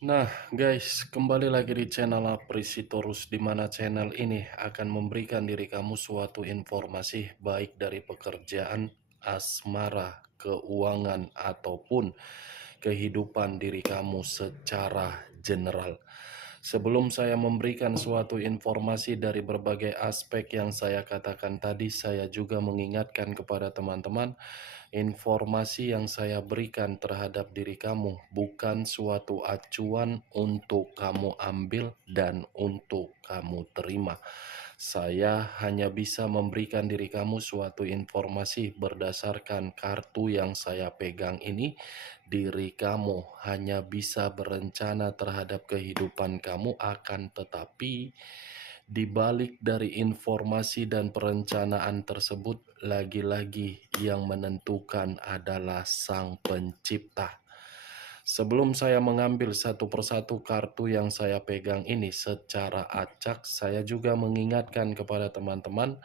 Nah, guys, kembali lagi di channel Aprisitorus, di mana channel ini akan memberikan diri kamu suatu informasi baik dari pekerjaan, asmara, keuangan, ataupun kehidupan diri kamu secara general. Sebelum saya memberikan suatu informasi dari berbagai aspek yang saya katakan tadi, saya juga mengingatkan kepada teman-teman, informasi yang saya berikan terhadap diri kamu bukan suatu acuan untuk kamu ambil dan untuk kamu terima. Saya hanya bisa memberikan diri kamu suatu informasi berdasarkan kartu yang saya pegang ini. Diri kamu hanya bisa berencana terhadap kehidupan kamu, akan tetapi di balik dari informasi dan perencanaan tersebut, lagi-lagi yang menentukan adalah Sang Pencipta. Sebelum saya mengambil satu persatu kartu yang saya pegang ini secara acak, saya juga mengingatkan kepada teman-teman,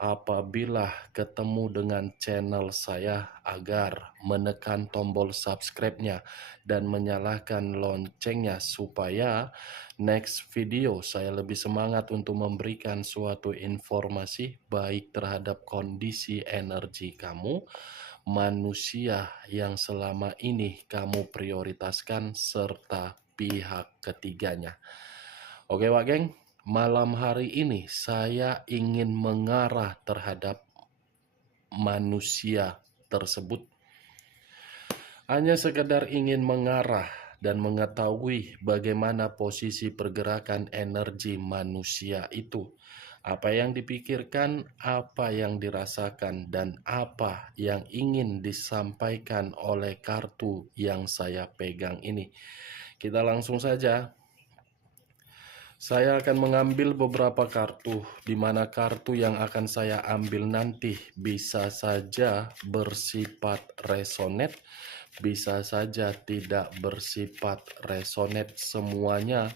apabila ketemu dengan channel saya, agar menekan tombol subscribe-nya dan menyalakan loncengnya supaya next video saya lebih semangat untuk memberikan suatu informasi baik terhadap kondisi energi kamu, manusia yang selama ini kamu prioritaskan, serta pihak ketiganya. Oke Wak Geng, malam hari ini saya ingin mengarah terhadap manusia tersebut. Hanya sekedar ingin mengarah dan mengetahui bagaimana posisi pergerakan energi manusia itu. Apa yang dipikirkan, apa yang dirasakan, dan apa yang ingin disampaikan oleh kartu yang saya pegang ini. Kita langsung saja. Saya akan mengambil beberapa kartu, di mana kartu yang akan saya ambil nanti bisa saja bersifat resonate, bisa saja tidak bersifat resonate. Semuanya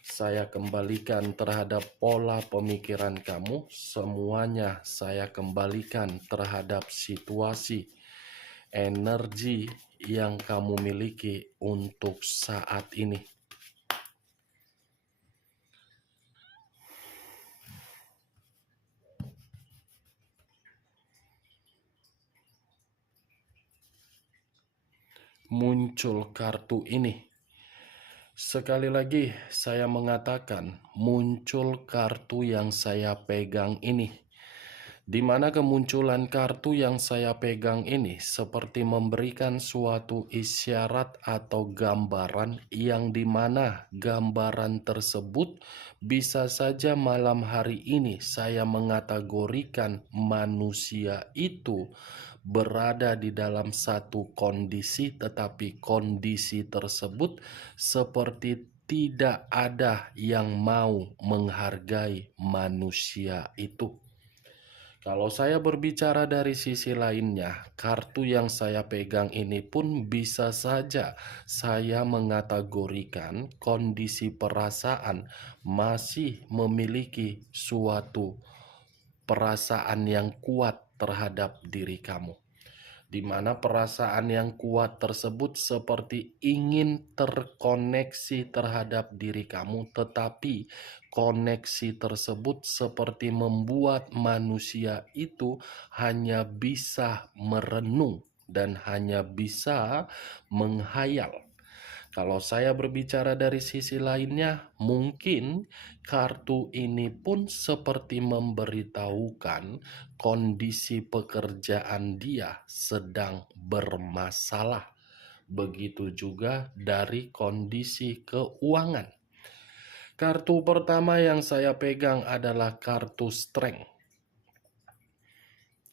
saya kembalikan terhadap pola pemikiran kamu, semuanya saya kembalikan terhadap situasi energi yang kamu miliki untuk saat ini. Muncul kartu ini. Sekali lagi saya mengatakan, muncul kartu yang saya pegang ini. Di mana kemunculan kartu yang saya pegang ini seperti memberikan suatu isyarat atau gambaran, yang dimana gambaran tersebut bisa saja malam hari ini saya mengategorikan manusia itu berada di dalam satu kondisi, tetapi kondisi tersebut seperti tidak ada yang mau menghargai manusia itu. Kalau saya berbicara dari sisi lainnya, kartu yang saya pegang ini pun bisa saja saya mengategorikan kondisi perasaan masih memiliki suatu perasaan yang kuat terhadap diri kamu, di mana perasaan yang kuat tersebut seperti ingin terkoneksi terhadap diri kamu, tetapi koneksi tersebut seperti membuat manusia itu hanya bisa merenung dan hanya bisa menghayal. Kalau saya berbicara dari sisi lainnya, mungkin kartu ini pun seperti memberitahukan kondisi pekerjaan dia sedang bermasalah. Begitu juga dari kondisi keuangan. Kartu pertama yang saya pegang adalah kartu strength,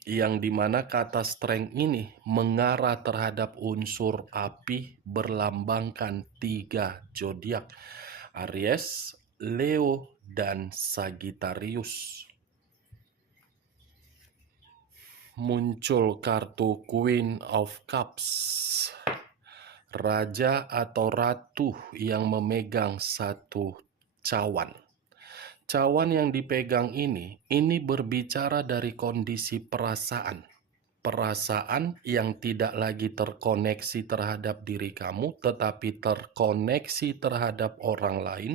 yang dimana kata strength ini mengarah terhadap unsur api, berlambangkan 3 zodiak: Aries, Leo, dan Sagittarius. Muncul kartu Queen of Cups, raja atau ratu yang memegang satu cawan. Cawan yang dipegang ini berbicara dari kondisi perasaan. perasaan yang tidak lagi terkoneksi terhadap diri kamu, tetapi terkoneksi terhadap orang lain,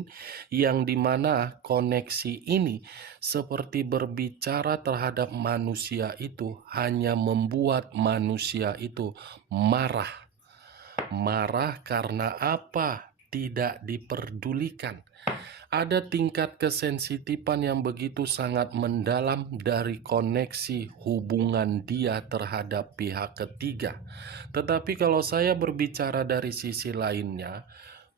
yang dimana koneksi ini seperti berbicara terhadap manusia itu hanya membuat manusia itu marah. Marah karena apa? Tidak diperdulikan. Ada tingkat kesensitifan yang begitu sangat mendalam dari koneksi hubungan dia terhadap pihak ketiga. Tetapi kalau saya berbicara dari sisi lainnya,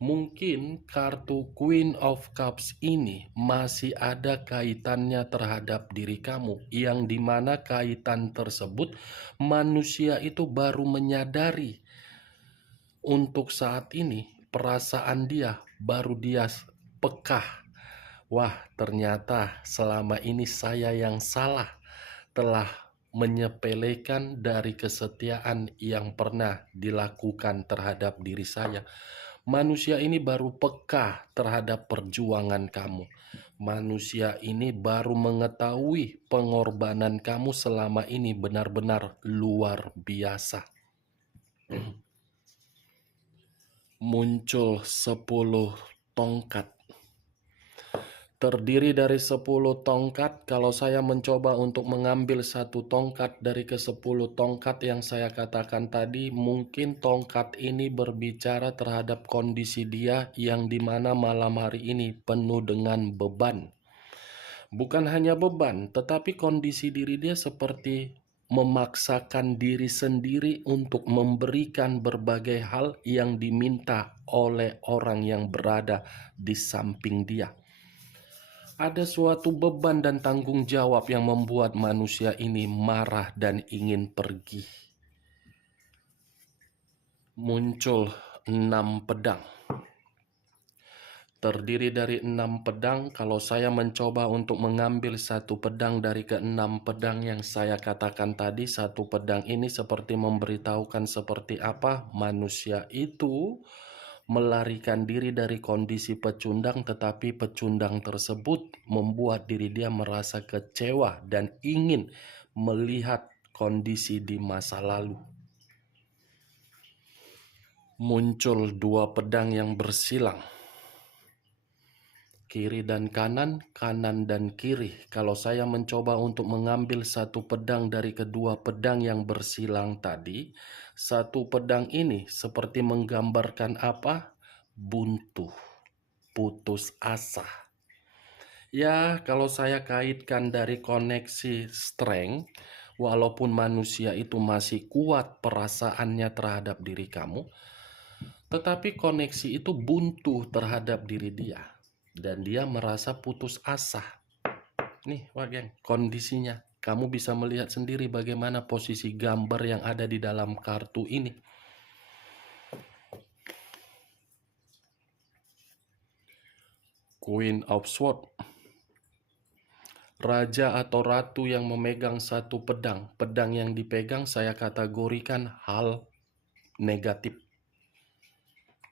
mungkin kartu Queen of Cups ini masih ada kaitannya terhadap diri kamu, yang dimana kaitan tersebut manusia itu baru menyadari untuk saat ini perasaan dia baru dia peka. Wah, ternyata selama ini saya yang salah, telah menyepelekan dari kesetiaan yang pernah dilakukan terhadap diri saya. Manusia ini baru peka terhadap perjuangan kamu. Manusia ini baru mengetahui pengorbanan kamu selama ini benar-benar luar biasa. Muncul 10 tongkat. Terdiri dari 10 tongkat. Kalau saya mencoba untuk mengambil satu tongkat dari ke-10 tongkat yang saya katakan tadi, mungkin tongkat ini berbicara terhadap kondisi dia yang dimana malam hari ini penuh dengan beban. Bukan hanya beban, tetapi kondisi diri dia seperti memaksakan diri sendiri untuk memberikan berbagai hal yang diminta oleh orang yang berada di samping dia. Ada suatu beban dan tanggung jawab yang membuat manusia ini marah dan ingin pergi. Muncul 6 pedang. Terdiri dari 6 pedang. Kalau saya mencoba untuk mengambil satu pedang dari ke-6 pedang yang saya katakan tadi, satu pedang ini seperti memberitahukan seperti apa manusia itu melarikan diri dari kondisi pecundang, tetapi pecundang tersebut membuat diri dia merasa kecewa dan ingin melihat kondisi di masa lalu. Muncul 2 pedang yang bersilang, kiri dan kanan, kanan dan kiri. Kalau saya mencoba untuk mengambil satu pedang dari kedua pedang yang bersilang tadi, satu pedang ini seperti menggambarkan apa? Buntu, putus asa. Ya, kalau saya kaitkan dari koneksi strength, walaupun manusia itu masih kuat perasaannya terhadap diri kamu, tetapi koneksi itu buntu terhadap diri dia. Dan dia merasa putus asa. Nih, wah geng, kondisinya. Kamu bisa melihat sendiri bagaimana posisi gambar yang ada di dalam kartu ini. Queen of Swords. Raja atau ratu yang memegang satu pedang. Pedang yang dipegang saya kategorikan hal negatif.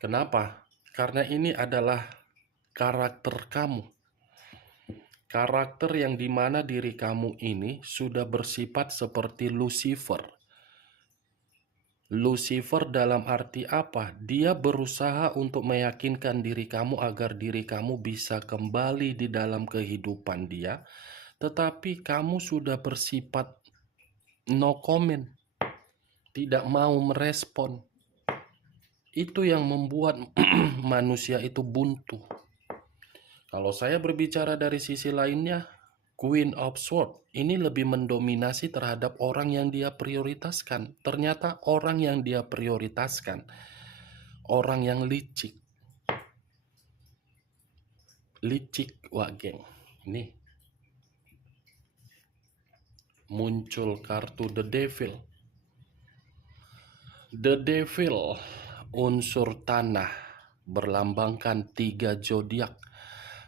Kenapa? Karena ini adalah karakter kamu. Karakter yang dimana diri kamu ini sudah bersifat seperti Lucifer. Lucifer dalam arti apa? Dia berusaha untuk meyakinkan diri kamu agar diri kamu bisa kembali di dalam kehidupan dia. Tetapi kamu sudah bersifat no comment. Tidak mau merespon. Itu yang membuat manusia itu buntu. Kalau saya berbicara dari sisi lainnya, Queen of Swords ini lebih mendominasi terhadap orang yang dia prioritaskan. Ternyata orang yang dia prioritaskan, orang yang licik. Licik, wah geng. Nih, muncul kartu The Devil. The Devil, unsur tanah, berlambangkan 3 zodiak.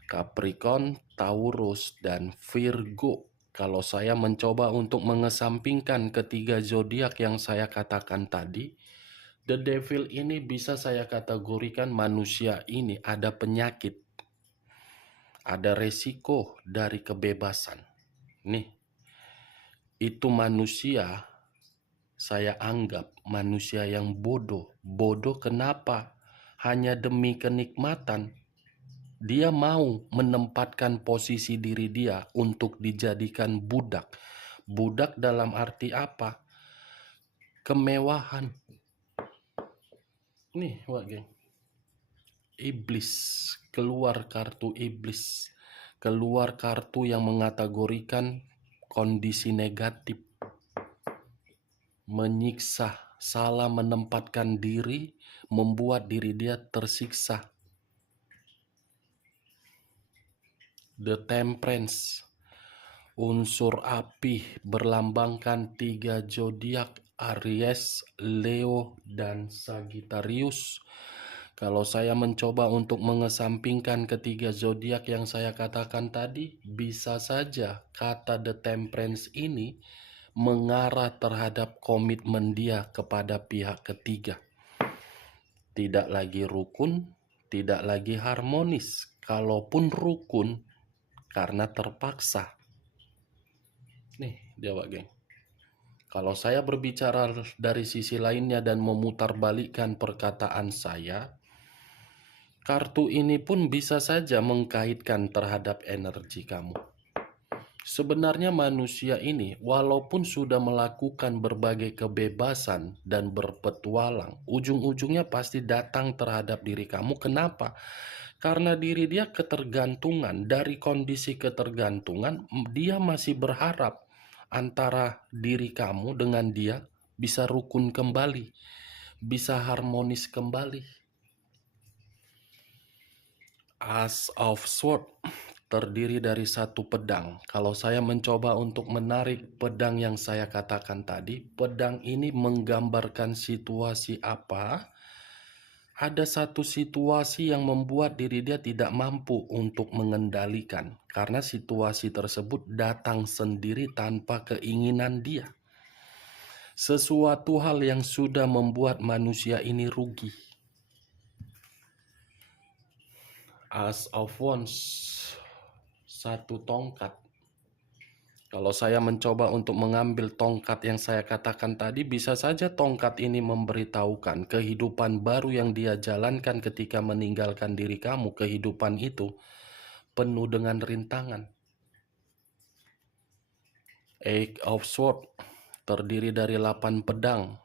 Capricorn, Taurus, dan Virgo. Kalau saya mencoba untuk mengesampingkan ketiga zodiak yang saya katakan tadi, The Devil ini bisa saya kategorikan manusia ini ada penyakit, ada resiko dari kebebasan. Nih, itu manusia saya anggap manusia yang bodoh. Bodoh kenapa? Hanya demi kenikmatan. Dia mau menempatkan posisi diri dia untuk dijadikan budak. Budak dalam arti apa? Kemewahan. Nih, Wak geng. Iblis, keluar kartu iblis. Keluar kartu yang mengategorikan kondisi negatif. Menyiksa, salah menempatkan diri, membuat diri dia tersiksa. The Temperance, unsur api, berlambangkan 3 zodiak, Aries, Leo, dan Sagittarius. Kalau saya mencoba untuk mengesampingkan ketiga zodiak yang saya katakan tadi, bisa saja kata The Temperance ini mengarah terhadap komitmen dia kepada pihak ketiga. Tidak lagi rukun, tidak lagi harmonis. Kalaupun rukun, karena terpaksa. Nih dia, Wak geng. Kalau saya berbicara dari sisi lainnya dan memutarbalikkan perkataan saya, kartu ini pun bisa saja mengkaitkan terhadap energi kamu. Sebenarnya manusia ini walaupun sudah melakukan berbagai kebebasan dan berpetualang, ujung-ujungnya pasti datang terhadap diri kamu. Kenapa? Karena diri dia ketergantungan. Dari kondisi ketergantungan, dia masih berharap antara diri kamu dengan dia bisa rukun kembali, bisa harmonis kembali. As of Sword terdiri dari 1 pedang. Kalau saya mencoba untuk menarik pedang yang saya katakan tadi, pedang ini menggambarkan situasi apa? Ada satu situasi yang membuat diri dia tidak mampu untuk mengendalikan, karena situasi tersebut datang sendiri tanpa keinginan dia. Sesuatu hal yang sudah membuat manusia ini rugi. As of Wands, 1 tongkat. Kalau saya mencoba untuk mengambil tongkat yang saya katakan tadi, bisa saja tongkat ini memberitahukan kehidupan baru yang dia jalankan ketika meninggalkan diri kamu. Kehidupan itu penuh dengan rintangan. Eight of Swords terdiri dari 8 pedang.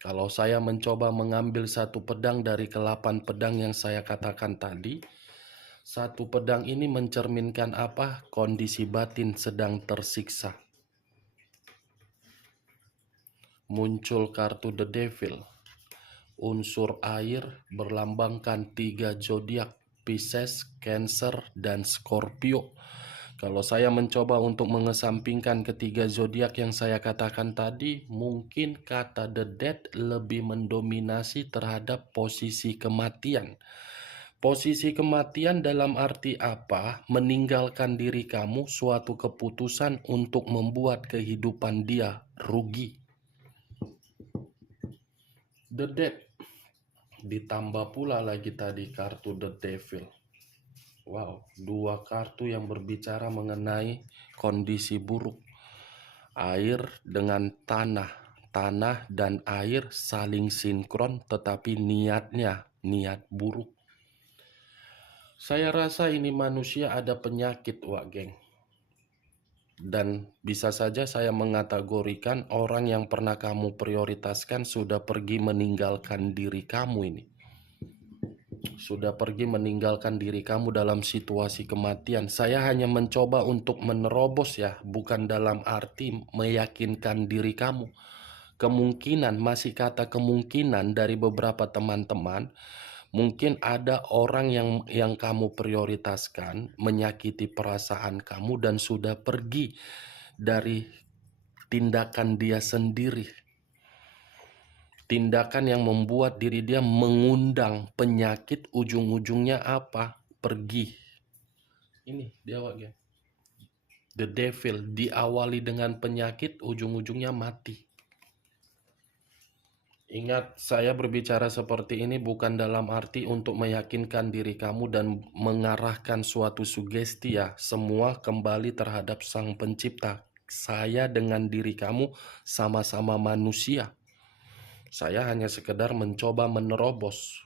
Kalau saya mencoba mengambil 1 pedang dari ke-8 pedang yang saya katakan tadi, 1 pedang ini mencerminkan apa? Kondisi batin sedang tersiksa. Muncul kartu The Devil, unsur air, berlambangkan 3 zodiak, Pisces, Cancer, dan Scorpio. Kalau saya mencoba untuk mengesampingkan ketiga zodiak yang saya katakan tadi, mungkin kata The Death lebih mendominasi terhadap posisi kematian. Posisi kematian dalam arti apa? Meninggalkan diri kamu, suatu keputusan untuk membuat kehidupan dia rugi. The Death, ditambah pula lagi tadi kartu The Devil. Wow, 2 kartu yang berbicara mengenai kondisi buruk. Air dengan tanah. Tanah dan air saling sinkron, tetapi niatnya niat buruk. Saya rasa ini manusia ada penyakit, Wak geng. Dan bisa saja saya mengategorikan orang yang pernah kamu prioritaskan sudah pergi meninggalkan diri kamu ini. Sudah pergi meninggalkan diri kamu dalam situasi kematian. Saya hanya mencoba untuk menerobos ya, bukan dalam arti meyakinkan diri kamu. Kemungkinan, masih kata kemungkinan dari beberapa teman-teman, mungkin ada orang yang kamu prioritaskan menyakiti perasaan kamu dan sudah pergi dari tindakan dia sendiri. Tindakan yang membuat diri dia mengundang penyakit, ujung-ujungnya apa? Pergi. Ini dia, Wak geng. The Devil diawali dengan penyakit, ujung-ujungnya mati. Ingat, saya berbicara seperti ini bukan dalam arti untuk meyakinkan diri kamu dan mengarahkan suatu sugesti ya. Semua kembali terhadap Sang Pencipta. Saya dengan diri kamu sama-sama manusia. Saya hanya sekedar mencoba menerobos.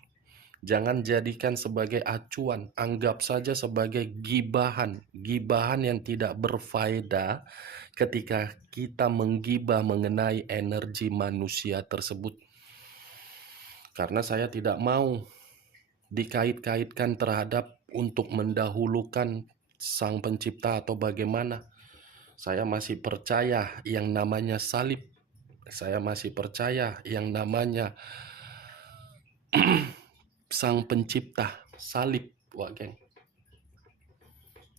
Jangan jadikan sebagai acuan, anggap saja sebagai gibahan. Gibahan yang tidak berfaedah ketika kita menggibah mengenai energi manusia tersebut. Karena saya tidak mau dikait-kaitkan terhadap untuk mendahulukan sang pencipta atau bagaimana. Saya masih percaya yang namanya salib. Saya masih percaya yang namanya sang pencipta salib, Wak Geng.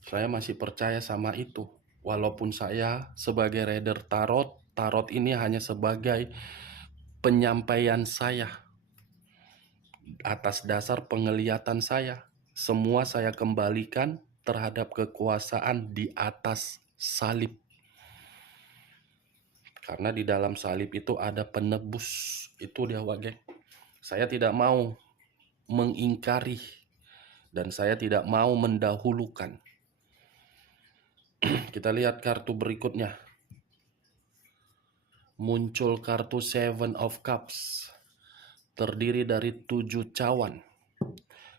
Saya masih percaya sama itu. Walaupun saya sebagai reader tarot, tarot ini hanya sebagai penyampaian saya atas dasar penglihatan saya. Semua saya kembalikan terhadap kekuasaan di atas salib. Karena di dalam salib itu ada penebus. Itu dia, Wak Geng. Saya tidak mau mengingkari dan saya tidak mau mendahulukan. Kita lihat kartu berikutnya. Muncul kartu Seven of Cups. Terdiri dari 7 cawan.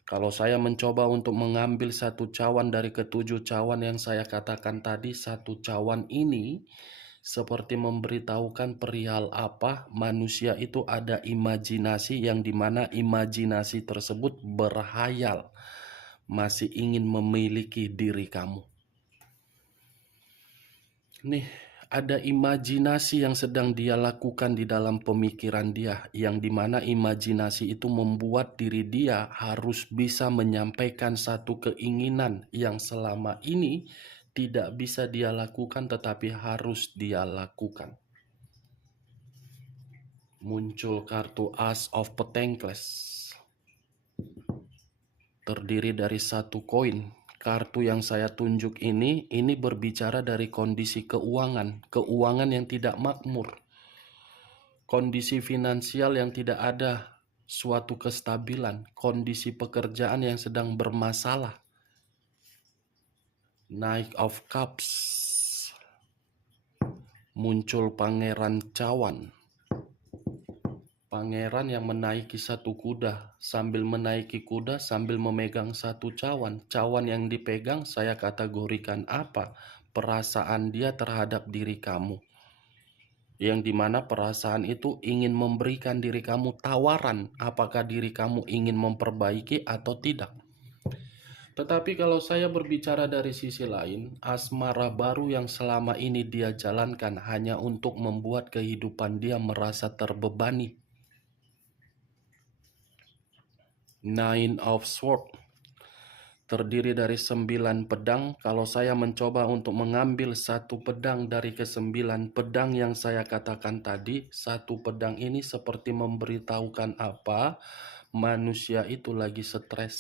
Kalau saya mencoba untuk mengambil satu cawan dari ketujuh cawan yang saya katakan tadi, satu cawan ini seperti memberitahukan perihal apa manusia itu ada imajinasi yang dimana imajinasi tersebut berhayal, masih ingin memiliki diri kamu. Nih, ada imajinasi yang sedang dia lakukan di dalam pemikiran dia, yang dimana imajinasi itu membuat diri dia harus bisa menyampaikan satu keinginan yang selama ini tidak bisa dia lakukan tetapi harus dia lakukan. Muncul kartu Ace of Pentacles. Terdiri dari satu koin. Kartu yang saya tunjuk ini berbicara dari kondisi keuangan. Keuangan yang tidak makmur. Kondisi finansial yang tidak ada suatu kestabilan. Kondisi pekerjaan yang sedang bermasalah. Knight of Cups. Muncul Pangeran Cawan. Pangeran yang menaiki satu kuda, sambil menaiki kuda sambil memegang satu cawan. Cawan yang dipegang saya kategorikan apa? Perasaan dia terhadap diri kamu. Yang dimana perasaan itu ingin memberikan diri kamu tawaran, apakah diri kamu ingin memperbaiki atau tidak. Tetapi kalau saya berbicara dari sisi lain, asmara baru yang selama ini dia jalankan hanya untuk membuat kehidupan dia merasa terbebani. Nine of Swords terdiri dari 9 pedang. Kalau saya mencoba untuk mengambil satu pedang dari ke-9 pedang yang saya katakan tadi, satu pedang ini seperti memberitahukan apa? Manusia itu lagi stres,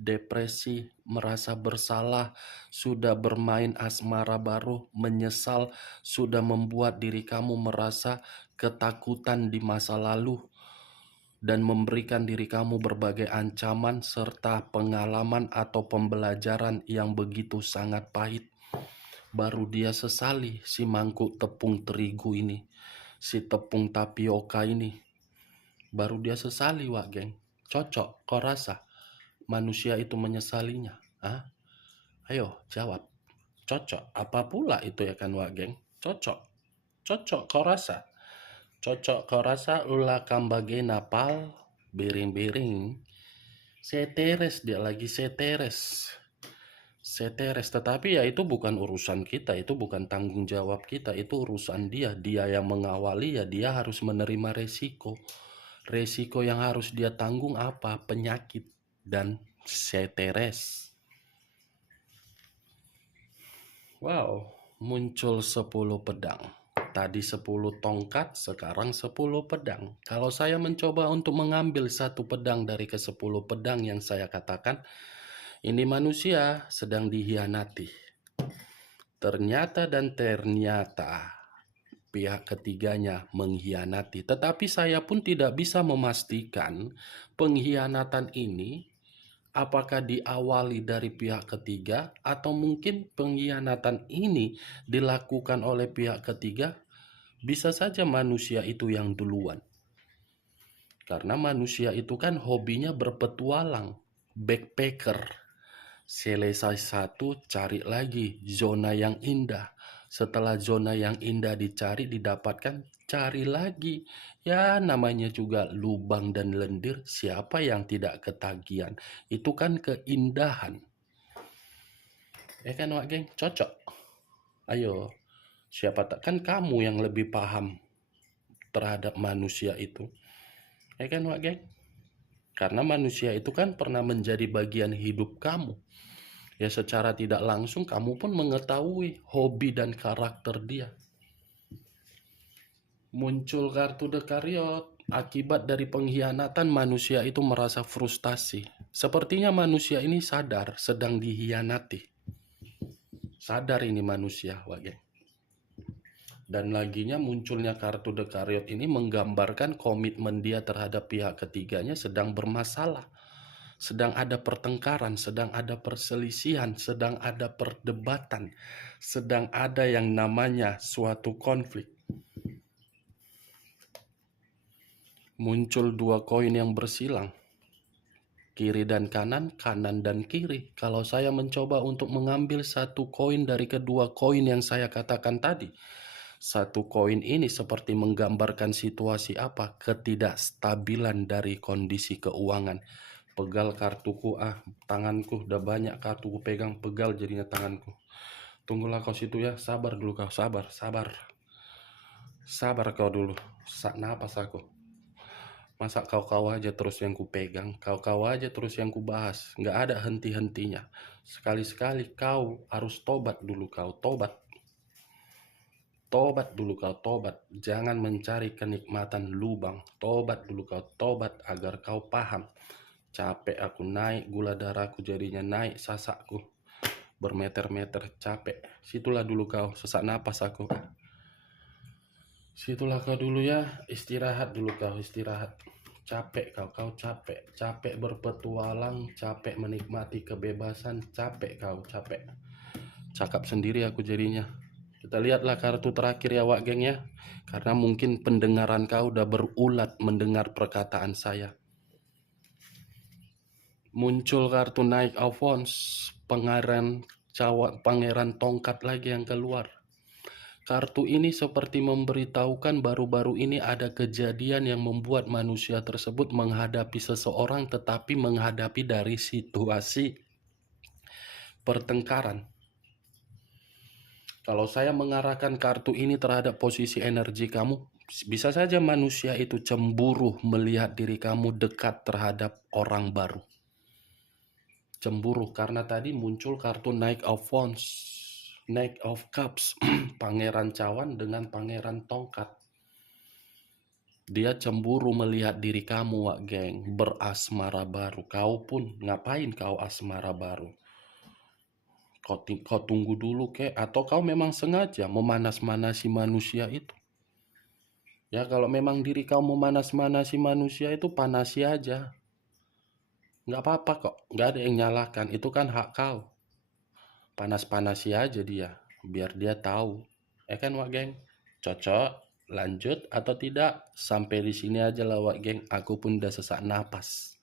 depresi, merasa bersalah, sudah bermain asmara baru, menyesal, sudah membuat diri kamu merasa ketakutan di masa lalu, dan memberikan diri kamu berbagai ancaman serta pengalaman atau pembelajaran yang begitu sangat pahit. Baru dia sesali si mangkuk tepung terigu ini, si tepung tapioka ini. Baru dia sesali, Wak Geng. Cocok, kau rasa manusia itu menyesalinya? Hah? Ayo jawab. Cocok, apa pula itu ya kan, Wak Geng? Cocok, cocok kau rasa? Cocok kau rasa ulah kambage napal bering-bering seteres, dia lagi seteres tetapi ya itu bukan urusan kita, itu bukan tanggung jawab kita, itu urusan dia yang mengawali, ya dia harus menerima resiko yang harus dia tanggung apa? Penyakit dan seteres. Wow, muncul 10 pedang. Tadi 10 tongkat, sekarang 10 pedang. Kalau saya mencoba untuk mengambil satu pedang dari ke-10 pedang yang saya katakan, ini manusia sedang dihianati. Ternyata pihak ketiganya mengkhianati. Tetapi saya pun tidak bisa memastikan pengkhianatan ini Apakah diawali dari pihak ketiga atau mungkin pengkhianatan ini dilakukan oleh pihak ketiga? Bisa saja manusia itu yang duluan. Karena manusia itu kan hobinya berpetualang, backpacker. Selesai satu, cari lagi zona yang indah. Setelah zona yang indah dicari, didapatkan, cari lagi. Ya, namanya juga lubang dan lendir. Siapa yang tidak ketagihan? Itu kan keindahan. Kan, Wak Geng? Cocok. Ayo, siapa tak kan kamu yang lebih paham terhadap manusia itu. Kan, Wak Geng? Karena manusia itu kan pernah menjadi bagian hidup kamu. Ya secara tidak langsung kamu pun mengetahui hobi dan karakter dia. Muncul kartu The Karyot. Akibat dari pengkhianatan manusia itu merasa frustasi. Sepertinya manusia ini sadar sedang dikhianati. Sadar ini manusia, Wage. Dan laginya munculnya kartu The Karyot ini menggambarkan komitmen dia terhadap pihak ketiganya sedang bermasalah. Sedang ada pertengkaran, sedang ada perselisihan, sedang ada perdebatan, sedang ada yang namanya suatu konflik. Muncul dua koin yang bersilang, kiri dan kanan, kanan dan kiri. Kalau saya mencoba untuk mengambil satu koin dari kedua koin yang saya katakan tadi, satu koin ini seperti menggambarkan situasi apa? Ketidakstabilan dari kondisi keuangan. Pegal kartuku, tanganku udah banyak kartuku pegang, pegal jadinya tanganku. Tunggulah kau situ ya, sabar dulu kau, sabar. Sabar kau dulu, sak napas aku. Masa kau aja terus yang ku pegang, kau aja terus yang ku bahas, nggak ada henti-hentinya. Sekali-sekali kau harus tobat dulu kau, tobat. Tobat dulu kau, tobat. Jangan mencari kenikmatan lubang. Tobat dulu kau, tobat agar kau paham. Capek aku naik, gula darahku jadinya naik, sasakku bermeter-meter, capek. Situlah dulu kau, sesak napas aku. Situlah kau dulu ya, istirahat dulu kau, istirahat. Capek kau capek berpetualang, capek menikmati kebebasan, capek kau, capek. Cakap sendiri aku jadinya. Kita lihatlah kartu terakhir ya, Wak Geng ya. Karena mungkin pendengaran kau udah berulat mendengar perkataan saya. Muncul kartu Knight of Wands, pangeran tongkat lagi yang keluar. Kartu ini seperti memberitahukan baru-baru ini ada kejadian yang membuat manusia tersebut menghadapi seseorang, tetapi menghadapi dari situasi pertengkaran. Kalau saya mengarahkan kartu ini terhadap posisi energi kamu, bisa saja manusia itu cemburu melihat diri kamu dekat terhadap orang baru. Cemburu karena tadi muncul kartu Knight of Wands, Knight of Cups, pangeran cawan dengan pangeran tongkat. Dia cemburu melihat diri kamu, Wak Geng, berasmara baru. Kau pun ngapain kau asmara baru? Kau tunggu dulu kek, atau kau memang sengaja memanas-manasi manusia itu? Ya kalau memang diri kau memanas-manasi manusia itu, panasi aja. Nggak apa-apa kok, nggak ada yang nyalahkan, itu kan hak kau. Panas-panasi aja dia, biar dia tahu. Kan Wak Geng? Cocok, lanjut atau tidak? Sampai di sini aja lah Wak Geng, aku pun udah sesak napas.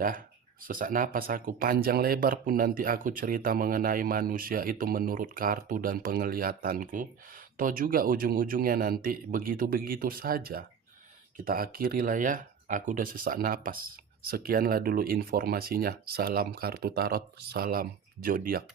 Ya, sesak napas aku, panjang lebar pun nanti aku cerita mengenai manusia itu menurut kartu dan penglihatanku. Toh juga ujung-ujungnya nanti begitu-begitu saja. Kita akhiri lah ya, aku udah sesak napas. Sekianlah dulu informasinya. Salam kartu tarot, salam zodiak.